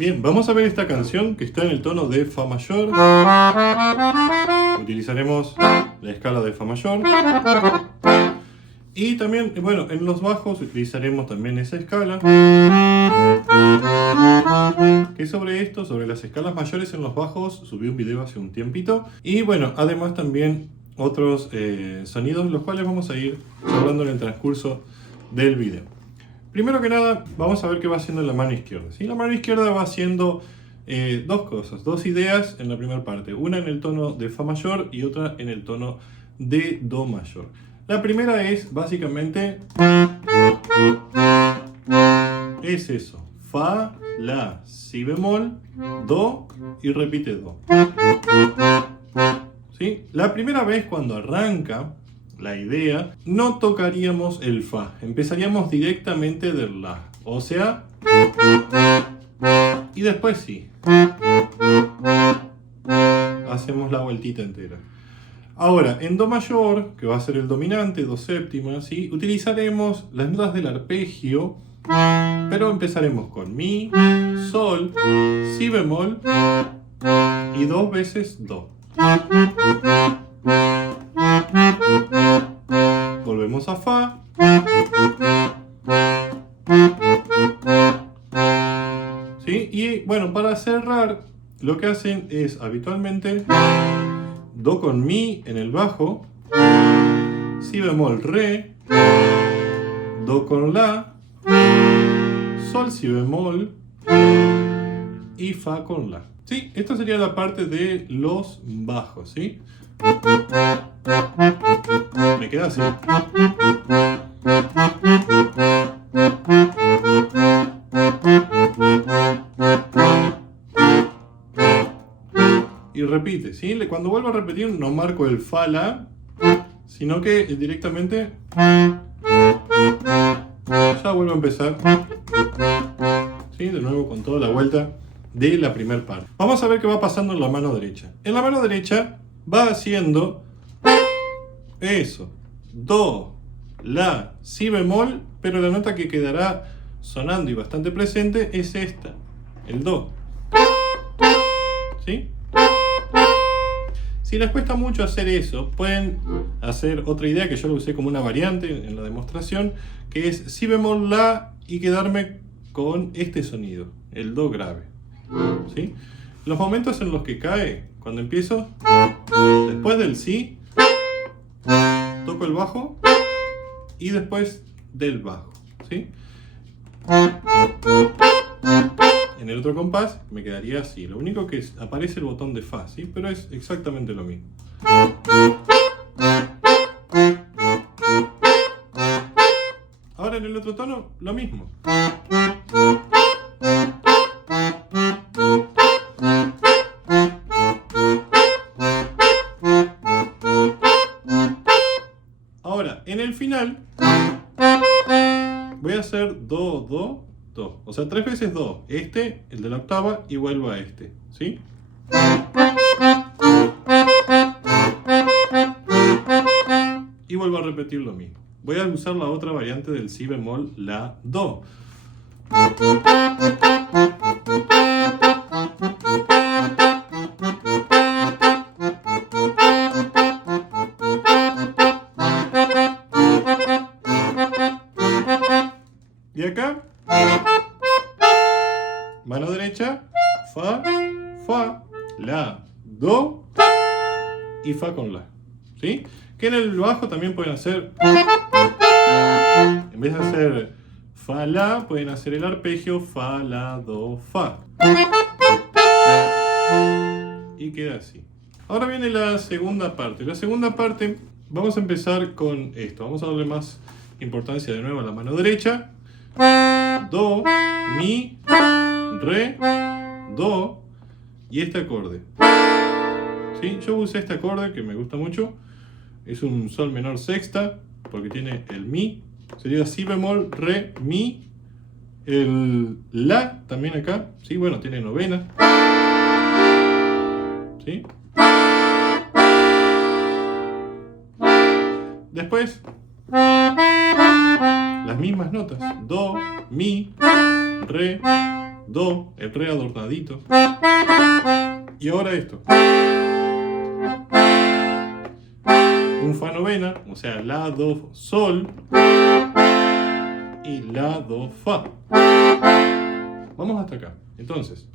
Bien, vamos a ver esta canción que está en el tono de Fa mayor. Utilizaremos la escala de Fa mayor. Y también, bueno, en los bajos utilizaremos también esa escala. Que sobre esto, sobre las escalas mayores en los bajos, subí un video hace un tiempito. Y bueno, además también otros sonidos, los cuales vamos a ir hablando en el transcurso del video. Primero que nada, vamos a ver qué va haciendo la mano izquierda. ¿Sí? La mano izquierda va haciendo dos cosas, dos ideas en la primera parte. Una en el tono de Fa mayor y otra en el tono de Do mayor. La primera es básicamente... es eso. Fa, La, Si bemol, Do y repite Do. ¿Sí? La primera vez cuando arranca la idea, no tocaríamos el Fa. Empezaríamos directamente del La. O sea... y después sí. Hacemos la vueltita entera. Ahora, en Do mayor, que va a ser el dominante, Do séptima, ¿sí? Utilizaremos las notas del arpegio, pero empezaremos con Mi, Sol, Si bemol y dos veces Do. Volvemos a Fa. ¿Sí? Y bueno, para cerrar, lo que hacen es habitualmente Do con Mi en el bajo, Si bemol Re, Do con La, Sol Si bemol y Fa con La. ¿Sí? Esta sería la parte de los bajos, ¿sí? Me queda así. Y repite, ¿sí? Cuando vuelvo a repetir no marco el Fa, La, sino que directamente ya vuelvo a empezar, ¿sí? De nuevo con toda la vuelta de la primera parte. Vamos a ver qué va pasando en la mano derecha. En la mano derecha va haciendo eso, Do, La, Si bemol, pero la nota que quedará sonando y bastante presente es esta, el Do. ¿Sí? Si les cuesta mucho hacer eso, pueden hacer otra idea que yo lo usé como una variante en la demostración, que es Si bemol, La y quedarme con este sonido, el Do grave. ¿Sí? Los momentos en los que cae, cuando empiezo, después del Si, toco el bajo y después del bajo. ¿Sí? En el otro compás me quedaría así. Lo único que aparece el botón de Fa, ¿sí? Pero es exactamente lo mismo. Ahora en el otro tono, lo mismo. Ahora, en el final, voy a hacer Do, Do, Do. O sea, 3 veces Do. Este, el de la octava, y vuelvo a este. ¿Sí? Y vuelvo a repetir lo mismo. Voy a usar la otra variante del Si bemol, La, Do. Y acá, mano derecha, Fa, Fa, La, Do y Fa con La. ¿Sí? Que en el bajo también pueden hacer, en vez de hacer Fa, La, pueden hacer el arpegio Fa, La, Do, Fa. Y queda así. Ahora viene la segunda parte. La segunda parte, vamos a empezar con esto. Vamos a darle más importancia de nuevo a la mano derecha. Do, Mi, Re, Do y este acorde. ¿Sí? Yo usé este acorde que me gusta mucho. Es un Sol menor sexta porque tiene el Mi. Sería Si bemol, Re, Mi. El La también acá. ¿Sí? Bueno, tiene novena. ¿Sí? Después, las mismas notas. Do, Mi, Re, do, el re adornadito. Y ahora esto. Un fa novena, o sea, la, do, sol. Y la, do, fa. Vamos hasta acá. Entonces.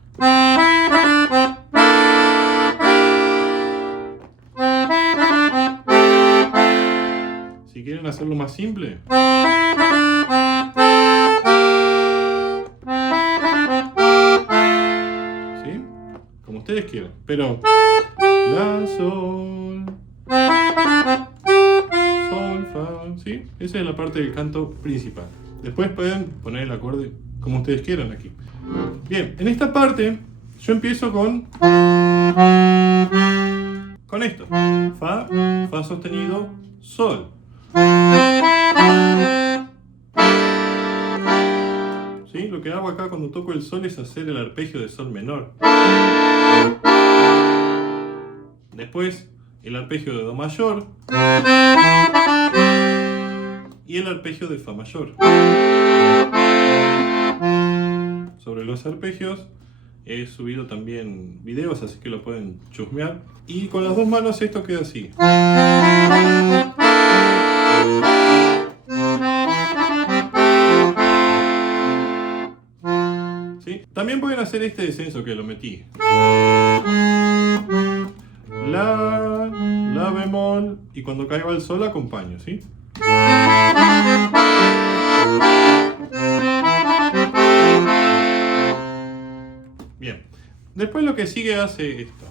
Si quieren hacerlo más simple. ¿Sí? Como ustedes quieran. Pero la, sol, sol, fa. ¿Sí? Esa es la parte del canto principal. Después pueden poner el acorde como ustedes quieran aquí. Bien, en esta parte yo empiezo con esto. Fa, fa sostenido, sol. ¿Sí? Lo que hago acá cuando toco el sol es hacer el arpegio de sol menor. Después el arpegio de do mayor. Y el arpegio de fa mayor. Sobre los arpegios he subido también videos, así que lo pueden chusmear. Y con las dos manos esto queda así. ¿Sí? También pueden hacer este descenso que lo metí. La bemol, y cuando caigo al sol acompaño, ¿sí? Bien, después lo que sigue hace esto.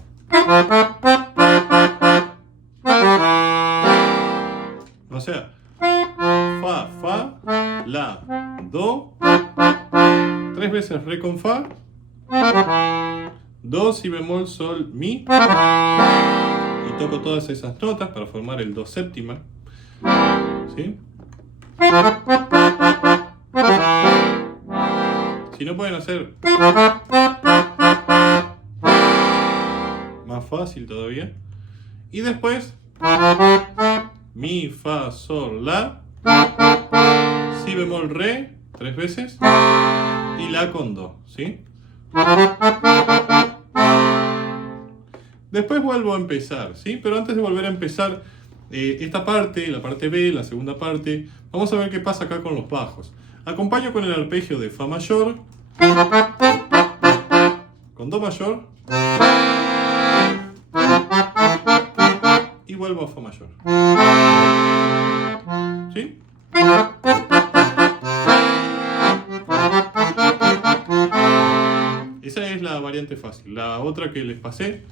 O sea, fa, fa, la, do, 3 veces re con fa, do, si bemol, sol, mi, y toco todas esas notas para formar el do séptima, ¿sí? Si no pueden hacer más fácil todavía. Y después mi, fa, sol, la, si bemol, re, 3 veces, y la con do, ¿sí? Después vuelvo a empezar, ¿sí? Pero antes de volver a empezar esta parte, la parte B, la segunda parte, vamos a ver qué pasa acá con los bajos. Acompaño con el arpegio de fa mayor, con do mayor, y vuelvo a fa mayor. ¿Sí? Esa es la variante fácil. La otra que les pasé.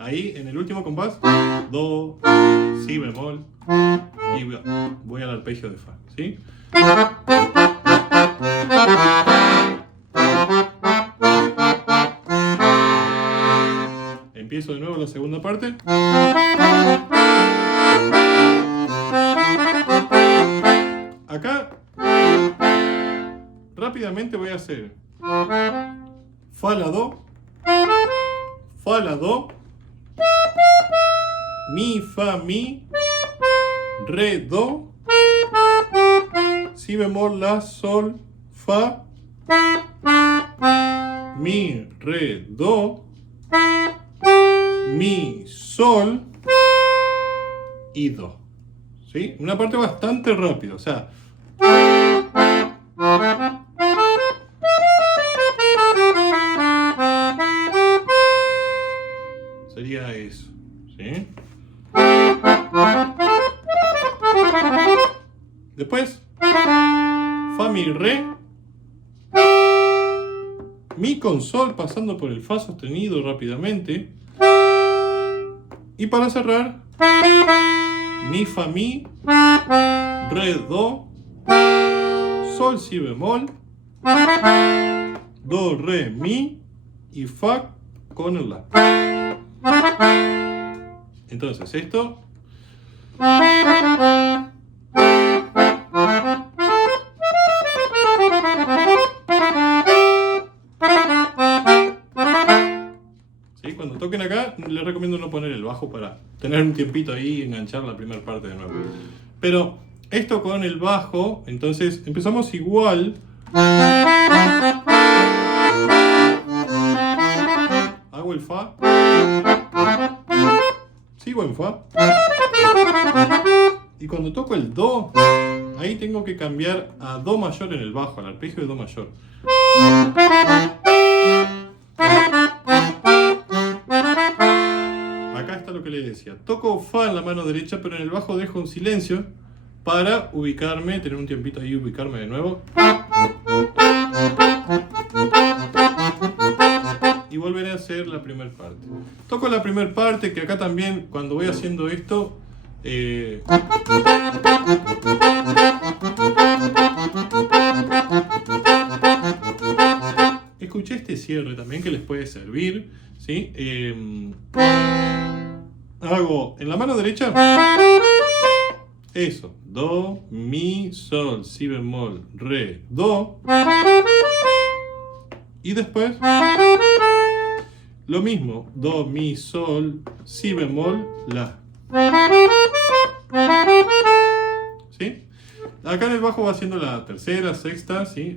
Ahí en el último compás, do, si bemol, y voy al arpegio de fa, ¿sí? Empiezo de nuevo la segunda parte. Acá rápidamente voy a hacer fa la do, fa la do, mi fa mi, re do, si bemol la sol fa, mi re do, mi sol y do. ¿Sí? Una parte bastante rápida, o sea. Sería eso, ¿sí? Después, fa mi re, mi con sol pasando por el fa sostenido rápidamente, y para cerrar, mi fa mi, re do, sol si bemol, do re mi y fa con el la. Entonces esto ¿sí? Cuando toquen acá les recomiendo no poner el bajo para tener un tiempito ahí y enganchar la primera parte de nuevo. Pero Esto con el bajo, entonces empezamos igual. Hago el fa. Sigo en fa. Y cuando toco el do, ahí tengo que cambiar a do mayor en el bajo, al arpegio de do mayor. Acá está lo que les decía. Toco fa en la mano derecha, pero en el bajo dejo un silencio para ubicarme, tener un tiempito ahí, ubicarme de nuevo. Y volveré a hacer la primera parte. Toco la primera parte, que acá también, cuando voy haciendo esto, escuché este cierre también que les puede servir, ¿sí? Hago en la mano derecha eso, do, mi, sol, si bemol, re, do, y después lo mismo, do, mi, sol, si bemol, la. ¿Sí? Acá en el bajo va haciendo la tercera, sexta, ¿sí?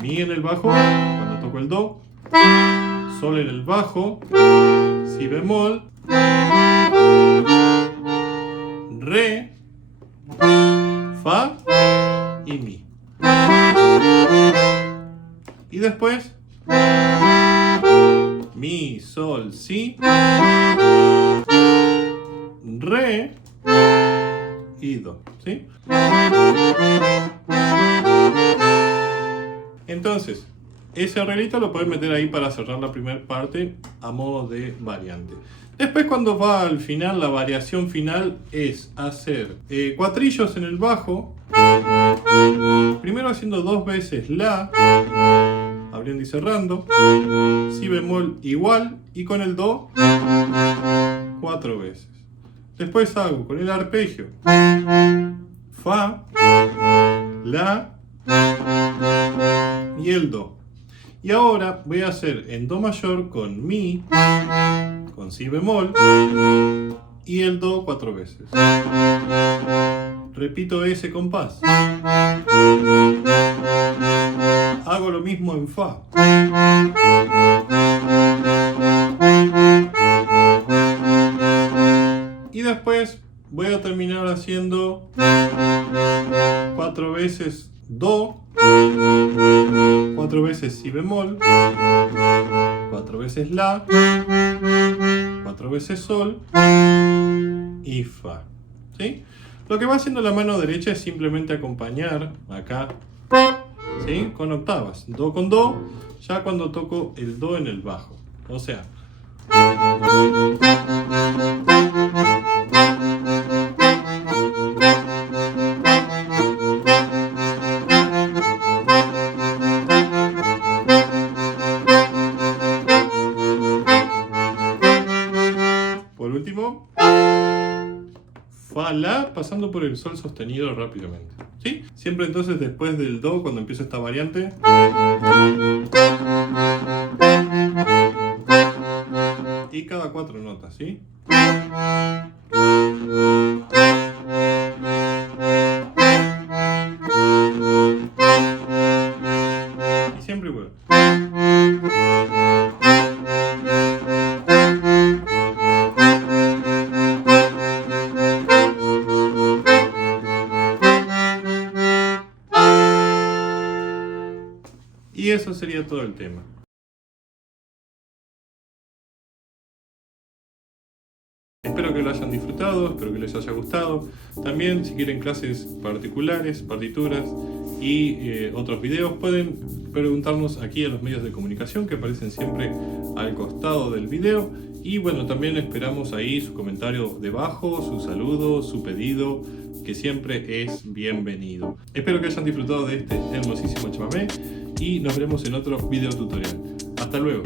Mi en el bajo, cuando toco el do, sol en el bajo, si bemol, re, fa y mi. Y después mi, sol, si, re y do, ¿sí? Entonces, ese arreglito lo pueden meter ahí para cerrar la primera parte a modo de variante. Después, cuando va al final, la variación final es hacer cuatrillos en el bajo. Primero haciendo 2 veces la, abriendo y cerrando, si bemol igual, y con el do 4 veces. Después hago con el arpegio fa, la y el do. Y ahora voy a hacer en do mayor con mi, con si bemol y el do 4 veces. Repito ese compás. Hago lo mismo en fa. Y después voy a terminar haciendo 4 veces do, 4 veces si bemol, 4 veces la, 4 veces sol y fa. ¿Sí? Lo que va haciendo la mano derecha es simplemente acompañar acá, ¿sí? Con octavas, do con do, ya cuando toco el do en el bajo. O sea, por último, fa, la, pasando por el sol sostenido rápidamente, ¿sí? Siempre entonces después del do, cuando empieza esta variante, y cada 4 notas, ¿sí? Y siempre igual. Y eso sería todo el tema. Espero que lo hayan disfrutado, espero que les haya gustado. También, si quieren clases particulares, partituras y otros videos, pueden preguntarnos aquí a los medios de comunicación que aparecen siempre al costado del video. Y bueno, también esperamos ahí su comentario debajo, su saludo, su pedido, que siempre es bienvenido. Espero que hayan disfrutado de este hermosísimo chamamé y nos veremos en otro video tutorial. Hasta luego.